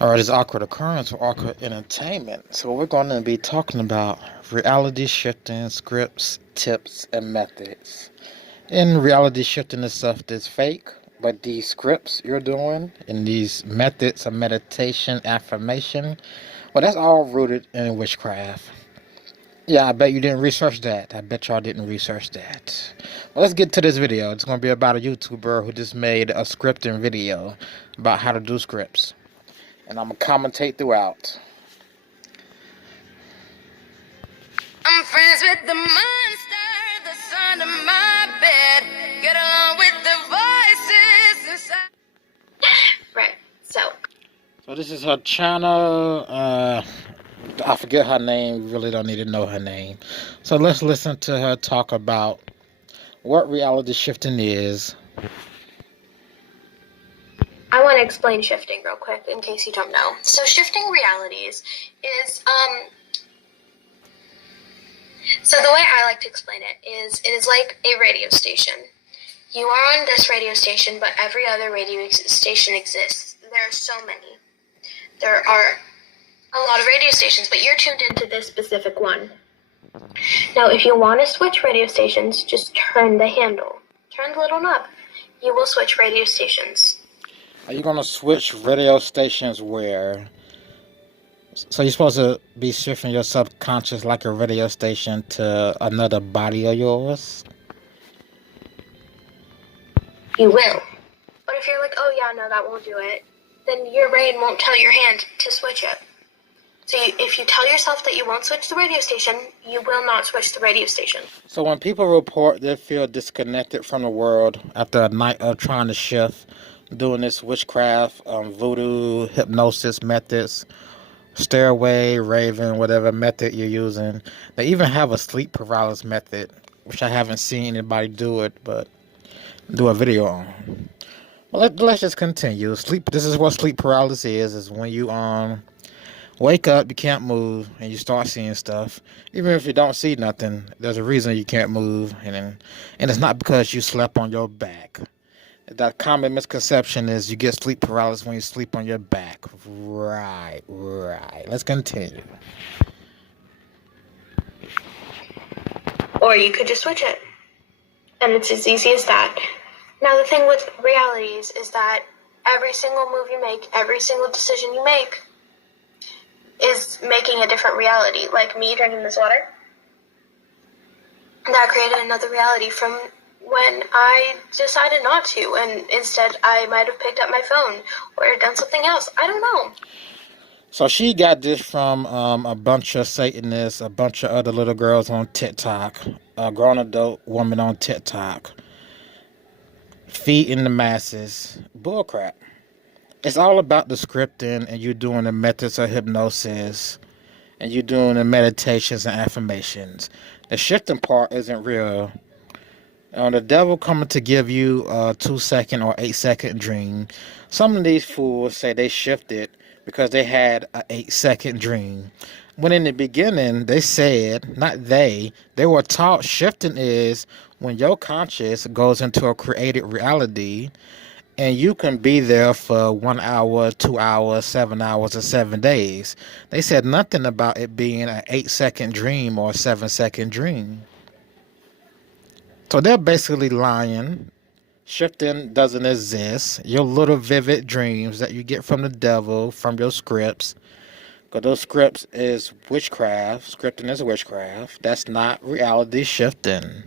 Or this awkward occurrence or awkward entertainment. So we're going to be talking about reality shifting scripts, tips, and methods. In reality shifting is stuff that's fake, but these scripts you're doing and these methods of meditation, affirmation, well, that's all rooted in witchcraft. Yeah, I bet you didn't research that. I bet y'all didn't research that. Well, let's get to this video. It's going to be about a YouTuber who just made a scripting video about how to do scripts. And I'm going to commentate throughout. I'm friends with the monster, the son of my bed. Get along with the voices inside. Right, So this is her channel. I forget her name. Really don't need to know her name. So let's listen to her talk about what reality shifting is. I want to explain shifting real quick in case you don't know. So shifting realities is, so the way I like to explain it is like a radio station. You are on this radio station, but every other radio station exists. There are so many. There are a lot of radio stations, but you're tuned into this specific one. Now, if you want to switch radio stations, just turn the handle. Turn the little knob. You will switch radio stations. Are you going to switch radio stations where? So you're supposed to be shifting your subconscious like a radio station to another body of yours? You will. But if you're like, oh yeah, no, that won't do it, then your brain won't tell your hand to switch it. So if you tell yourself that you won't switch the radio station, you will not switch the radio station. So when people report they feel disconnected from the world after a night of trying to shift, doing this witchcraft, voodoo, hypnosis methods, stairway, raven, whatever method you're using. They even have a sleep paralysis method, which I haven't seen anybody do it, but do a video on. Well, let's just continue. This is what sleep paralysis is when you wake up, you can't move, and you start seeing stuff. Even if you don't see nothing, there's a reason you can't move, and it's not because you slept on your back. That common misconception is you get sleep paralysis when you sleep on your back. Right. Let's continue. Or you could just switch it. And it's as easy as that. Now, the thing with realities is that every single move you make, every single decision you make is making a different reality. Like me drinking this water. That created another reality from when I decided not to, and instead I might have picked up my phone or done something else. I don't know. So she got this from a bunch of Satanists, a bunch of other little girls on TikTok, a grown adult woman on TikTok, feeding the masses. Bullcrap. It's all about the scripting, and you doing the methods of hypnosis, and you doing the meditations and affirmations. The shifting part isn't real. The devil coming to give you a 2-second or 8-second dream. Some of these fools say they shifted because they had an 8-second dream. When in the beginning, they said, not they were taught shifting is when your conscious goes into a created reality and you can be there for 1 hour, 2 hours, 7 hours, or 7 days. They said nothing about it being an 8-second dream or a 7-second dream. So they're basically lying. Shifting doesn't exist. Your little vivid dreams that you get from the devil, from your scripts. Because those scripts is witchcraft. Scripting is witchcraft. That's not reality shifting.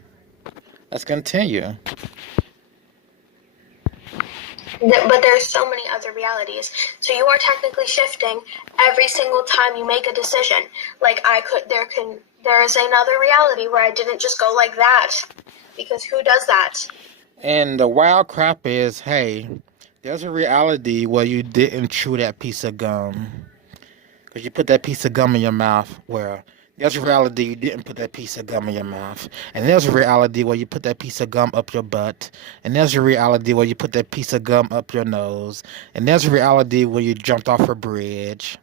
Let's continue. But there's so many other realities. So you are technically shifting every single time you make a decision. Like there is another reality where I didn't just go like that. Because who does that? And the wild crap is, hey, there's a reality where you didn't chew that piece of gum. Because you put that piece of gum in your mouth. Where there's a reality you didn't put that piece of gum in your mouth. And there's a reality where you put that piece of gum up your butt. And there's a reality where you put that piece of gum up your nose. And there's a reality where you jumped off a bridge.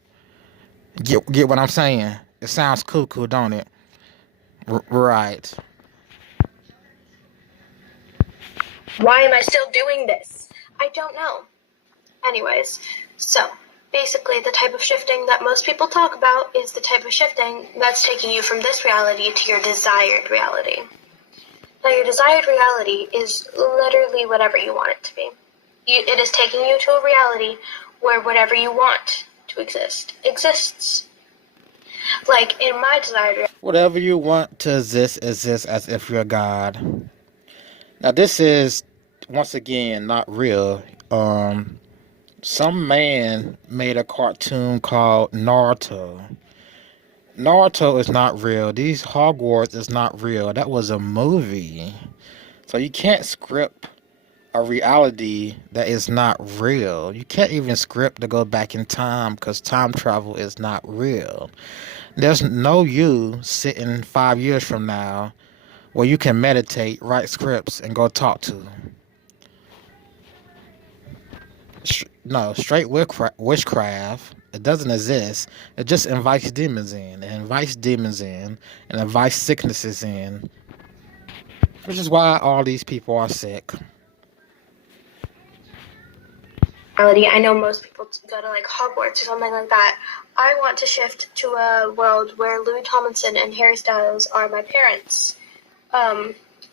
Get what I'm saying? It sounds cuckoo, don't it? Right. Why am I still doing this? I don't know. Anyways, so Basically, the type of shifting that most people talk about is the type of shifting that's taking you from this reality to your desired reality. Now, your desired reality is literally whatever you want it to be. It is taking you to a reality where whatever you want to exist exists. Like in my desired reality. Whatever you want to exist exists as if you're God. Now this is once again not real. Some man made a cartoon called Naruto. Naruto is not real. These Hogwarts is not real. That was a movie. So you can't script a reality that is not real. You can't even script to go back in time because time travel is not real. There's no you sitting 5 years from now where you can meditate, write scripts, and go talk to. No, straight witchcraft. It doesn't exist. It just invites demons in. It invites demons in and invites sicknesses in. Which is why all these people are sick. I know most people go to like Hogwarts or something like that. I want to shift to a world where Louis Tomlinson and Harry Styles are my parents.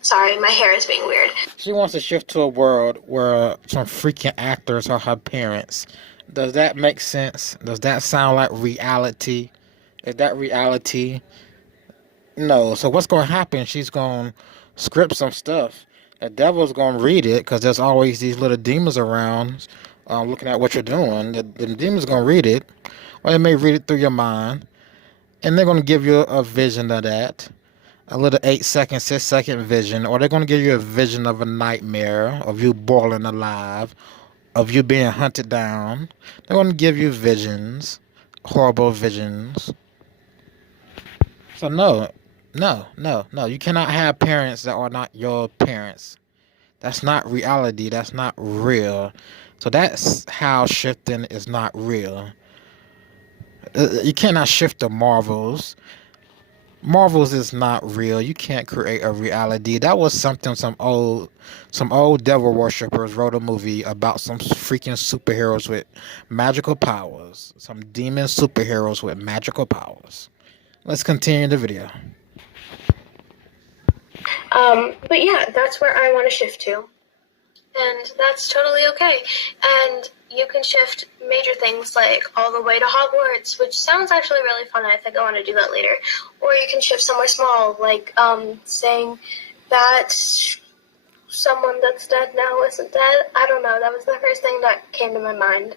Sorry, my hair is being weird. She wants to shift to a world where some freaking actors are her parents. Does that make sense? Does that sound like reality? Is that reality? No. So what's going to happen? She's going to script some stuff. The devil's going to read it because there's always these little demons around looking at what you're doing. The demon's going to read it. Or they may read it through your mind. And they're going to give you a vision of that. A little 8-second, 6-second vision. Or they're going to give you a vision of a nightmare. Of you boiling alive. Of you being hunted down. They're going to give you visions. Horrible visions. So no. You cannot have parents that are not your parents. That's not reality. That's not real. So that's how shifting is not real. You cannot shift the Marvels. Marvels is not real. You can't create a reality. That was something some old devil worshippers wrote a movie about some freaking superheroes with magical powers. Some demon superheroes with magical powers. Let's continue the video. But yeah, that's where I want to shift to. And that's totally okay. And you can shift major things like all the way to Hogwarts, which sounds actually really fun. I think I want to do that later. Or you can shift somewhere small, like saying that someone that's dead now isn't dead. I don't know. That was the first thing that came to my mind.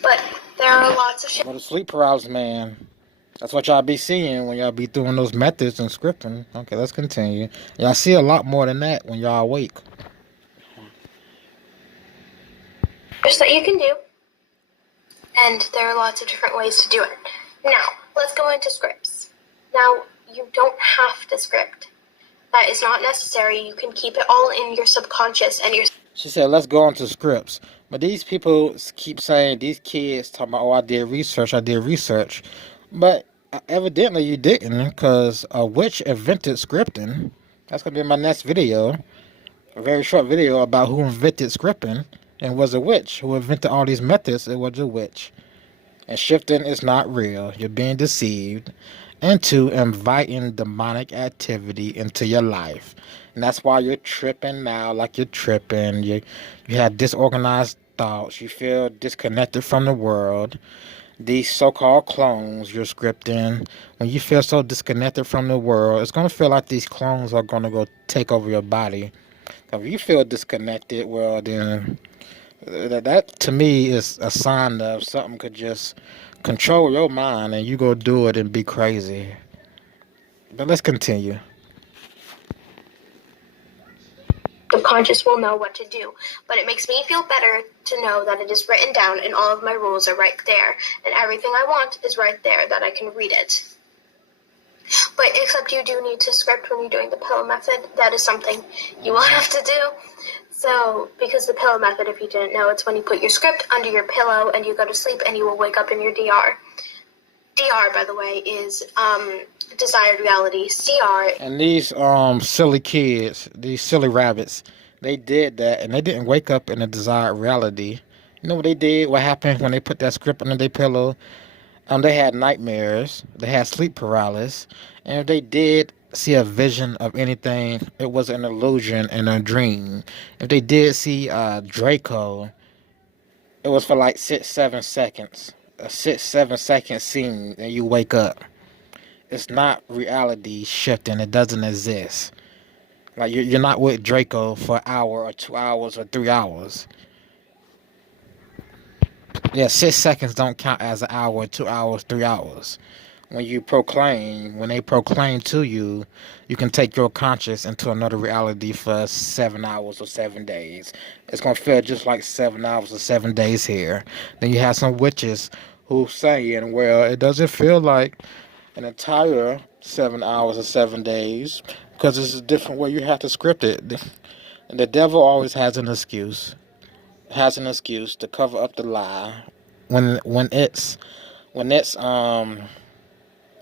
But there are lots of shifts. Well, the sleep paralysis, man. That's what y'all be seeing when y'all be doing those methods and scripting. Okay, let's continue. Y'all see a lot more than that when y'all awake. That you can do, and there are lots of different ways to do it. Now, let's go into scripts. Now, you don't have to script. That is not necessary. You can keep it all in your subconscious and your... She said, let's go into scripts. But these people keep saying, these kids talking about, oh, I did research. But evidently you didn't, because a witch invented scripting. That's going to be my next video. A very short video about who invented scripting. And was a witch who invented all these methods. It was a witch. And shifting is not real. You're being deceived into inviting demonic activity into your life. And that's why you're tripping now like you're tripping. You have disorganized thoughts. You feel disconnected from the world. These so-called clones you're scripting, when you feel so disconnected from the world, it's going to feel like these clones are going to go take over your body. If you feel disconnected, well, then... that to me is a sign of something could just control your mind and you go do it and be crazy. But let's continue. Subconscious will know what to do, but it makes me feel better to know that it is written down and all of my rules are right there, and everything I want is right there that I can read it. But except you do need to script when you're doing the pillow method. That is something you will have to do. So, because the pillow method, if you didn't know, it's when you put your script under your pillow and you go to sleep and you will wake up in your DR. DR, by the way, is desired reality. CR. And these silly kids, these silly rabbits, they did that and they didn't wake up in a desired reality. You know what they did? What happened when they put that script under their pillow? They had nightmares. They had sleep paralysis. And if they did see a vision of anything, it was an illusion and a dream. If they did see Draco, it was for like 6, 7 seconds. A 6, 7 second scene, and you wake up. It's not reality shifting. It doesn't exist. Like you're not with Draco for an hour or 2 hours or 3 hours. Yeah, 6 seconds don't count as an hour, 2 hours, 3 hours. When they proclaim to you, you can take your conscience into another reality for 7 hours or 7 days. It's gonna feel just like 7 hours or 7 days here. Then you have some witches who saying, well, it doesn't feel like an entire 7 hours or 7 days because it's a different way you have to script it. And the devil always has an excuse. Has an excuse to cover up the lie when it's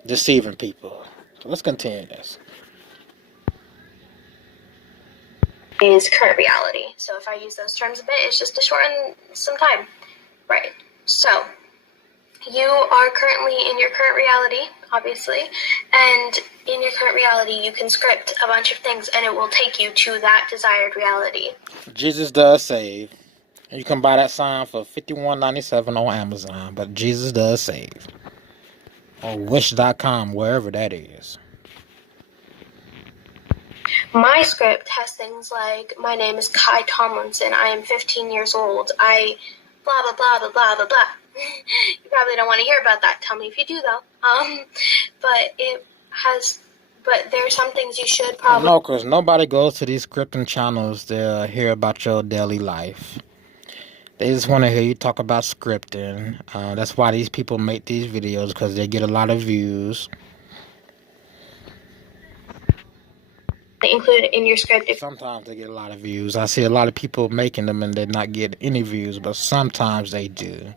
deceiving people. So let's continue this. Is current reality. So if I use those terms a bit, it's just to shorten some time. Right. So you are currently in your current reality, obviously, and in your current reality you can script a bunch of things and it will take you to that desired reality. Jesus does save. You can buy that sign for $51.97 on Amazon, but Jesus does save. Or Wish.com, wherever that is. My script has things like, my name is Kai Tomlinson, I am 15 years old, I blah blah blah blah blah blah blah. You probably don't want to hear about that. Tell me if you do though. But there are some things you should probably... No, because nobody goes to these scripting channels to hear about your daily life. They just want to hear you talk about scripting. That's why these people make these videos, because they get a lot of views. Include in your script. Sometimes they get a lot of views. I see a lot of people making them and they're not getting any views, but sometimes they do.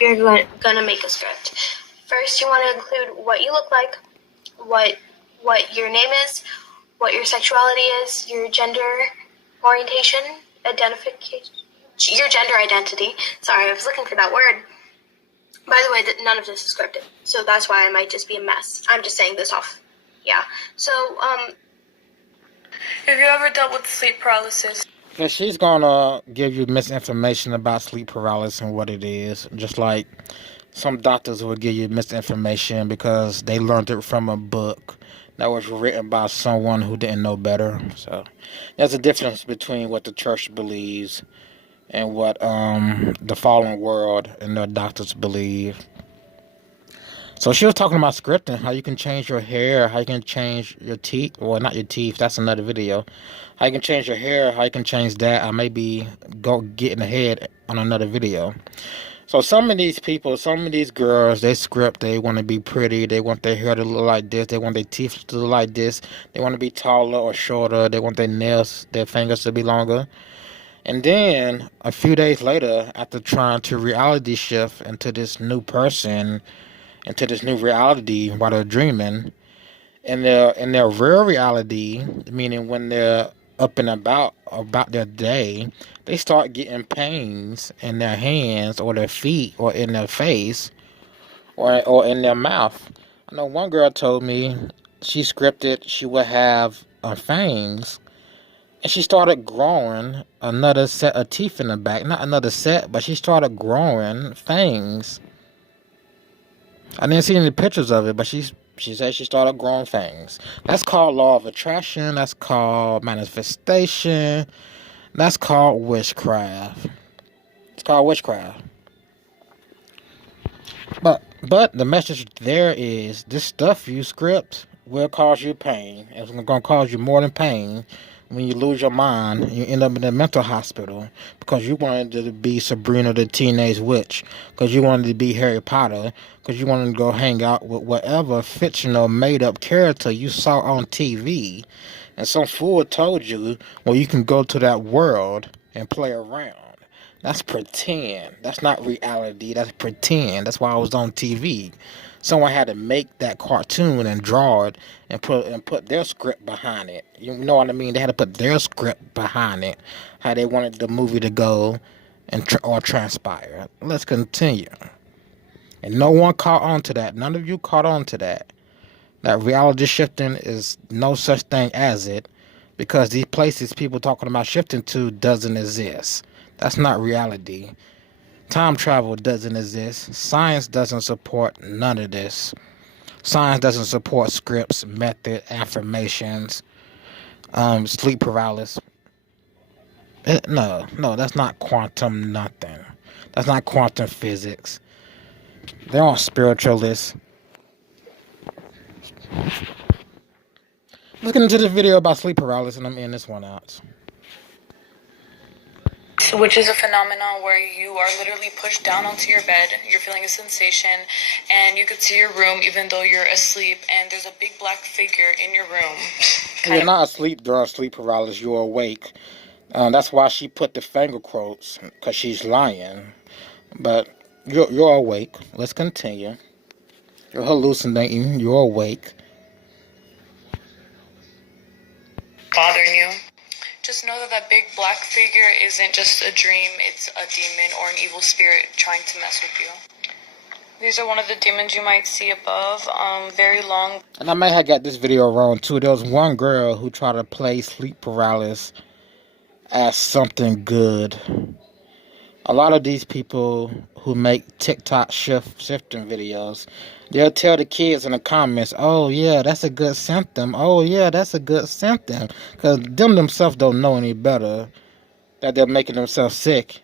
You're going to make a script. First, you want to include what you look like, what your name is, what your sexuality is, your gender orientation, identification, your gender identity. Sorry, I was looking for that word. By the way, none of this is scripted, so that's why I might just be a mess. I'm just saying this off. Yeah. So, Have you ever dealt with sleep paralysis? Yeah, she's gonna give you misinformation about sleep paralysis and what it is, just like some doctors will give you misinformation because they learned it from a book that was written by someone who didn't know better. So there's a difference between what the church believes and what the fallen world and their doctors believe. So she was talking about scripting, how you can change your hair, how you can change your teeth. Well, not your teeth, that's another video. How you can change your hair, how you can change that. I may be getting ahead on another video. So some of these people, some of these girls, they script, they want to be pretty, they want their hair to look like this, they want their teeth to look like this, they want to be taller or shorter, they want their nails, their fingers to be longer. And then, a few days later, after trying to reality shift into this new person, into this new reality while they're dreaming, in their real reality, meaning when they're up and about their day, they start getting pains in their hands or their feet or in their face or in their mouth. I know one girl told me she scripted she would have fangs, and she started growing another set of teeth in the back. Not another set, but she started growing fangs. I didn't see any pictures of it, but she said she started growing fangs. That's called law of attraction. That's called manifestation. That's called witchcraft. It's called witchcraft. But the message there is this stuff you script will cause you pain. It's going to cause you more than pain. When you lose your mind, you end up in a mental hospital because you wanted to be Sabrina the Teenage Witch, because you wanted to be Harry Potter, because you wanted to go hang out with whatever fictional made-up character you saw on TV, and some fool told you, well, you can go to that world and play around. That's pretend. That's not reality. That's pretend. That's why I was on TV. Someone had to make that cartoon and draw it and put their script behind it. You know what I mean? They had to put their script behind it, how they wanted the movie to go and or transpire. Let's continue. And no one caught on to that. None of you caught on to that. That reality shifting is no such thing as it, because these places people talking about shifting to doesn't exist. That's not reality. Time travel doesn't exist. Science doesn't support none of this. Science doesn't support scripts, method, affirmations, sleep paralysis. No, that's not quantum nothing. That's not quantum physics. They're all spiritualists. Let's get into this video about sleep paralysis, and I'm ending this one out. Which is a phenomenon where you are literally pushed down onto your bed, you're feeling a sensation, and you could see your room even though you're asleep, and there's a big black figure in your room. You're not asleep during sleep paralysis, you're awake. That's why she put the finger quotes, because she's lying. But you're awake. Let's continue. You're hallucinating, you're awake. Bothering you. Just know that that big black figure isn't just a dream, it's a demon or an evil spirit trying to mess with you. These are one of the demons you might see above, very long. And I may have got this video wrong too. There was one girl who tried to play sleep paralysis as something good. A lot of these people who make TikTok shifting videos, they'll tell the kids in the comments, oh yeah, that's a good symptom. Oh yeah, that's a good symptom. Because them themselves don't know any better, that they're making themselves sick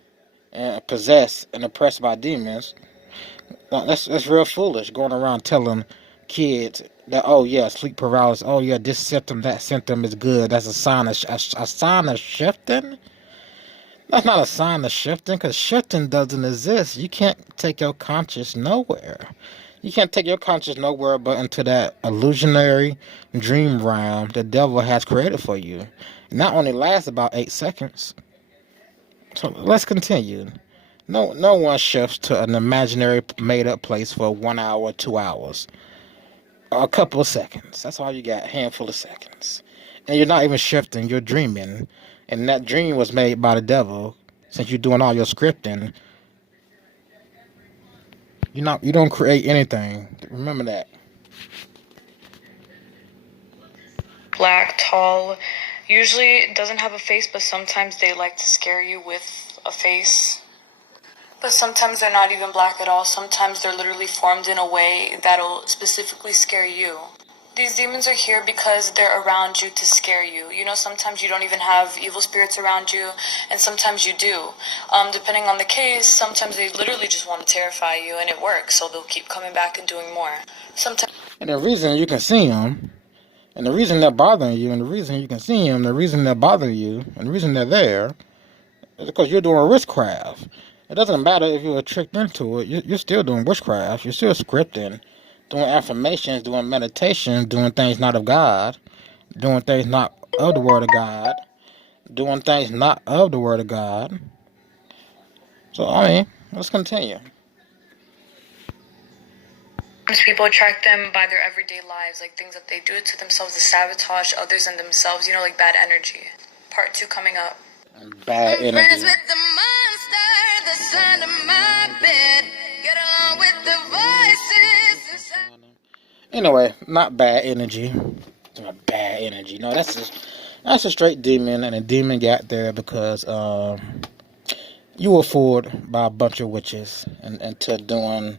and possessed and oppressed by demons. That's real foolish, going around telling kids that, oh yeah, sleep paralysis, oh yeah, this symptom, that symptom is good. That's a sign of shifting? That's not a sign of shifting, because shifting doesn't exist. You can't take your conscious nowhere. You can't take your conscious nowhere but into that illusionary dream realm the devil has created for you. And that only lasts about 8 seconds. So let's continue. No one shifts to an imaginary made-up place for 1 hour, 2 hours. Or a couple of seconds. That's all you got, a handful of seconds. And you're not even shifting, you're dreaming. And that dream was made by the devil. Since you're doing all your scripting, you don't create anything. Remember that. Black, tall, usually doesn't have a face, but sometimes they like to scare you with a face. But sometimes they're not even black at all. Sometimes they're literally formed in a way that'll specifically scare you. These demons are here because they're around you to scare you. You know, sometimes you don't even have evil spirits around you, and sometimes you do. Depending on the case, sometimes they literally just want to terrify you, and it works, so they'll keep coming back and doing more. Sometimes. And the reason you can see them, and the reason they're bothering you, and the reason you can see them, the reason they're bothering you, and the reason they're there, is because you're doing witchcraft. It doesn't matter if you were tricked into it. You're still doing witchcraft. You're still scripting. Doing affirmations, doing meditation, doing things not of God, doing things not of the Word of God, doing things not of the Word of God. So, let's continue. People attract them by their everyday lives, like things that they do to themselves to sabotage others and themselves, you know, like bad energy. Part 2 coming up. Bad energy. I'm friends with the monster, the son of my bed. Get along with the voices inside. Anyway, not bad energy. It's not bad energy. No, that's a straight demon, and a demon got there because you were fooled by a bunch of witches into doing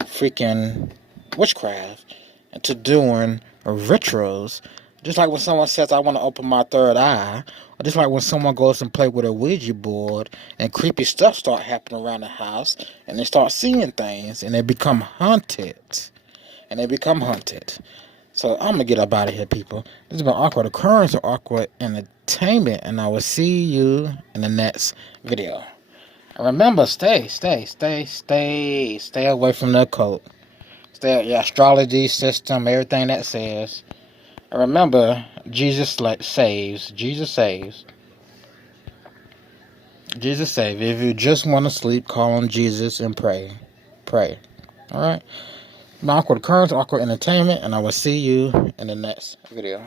freaking witchcraft, into doing rituals. Just like when someone says, I want to open my third eye, or just like when someone goes and play with a Ouija board and creepy stuff start happening around the house, and they start seeing things, and they become haunted. So I'm going to get up out of here, people. This has been Awkward Occurrence or Awkward Entertainment, and I will see you in the next video. And remember, stay away from the occult. Stay your astrology system, everything that says. And remember, Jesus saves. Jesus saves. Jesus save. If you just want to sleep, call on Jesus and pray. Pray. All right. My awkward occurrence, awkward entertainment, and I will see you in the next video.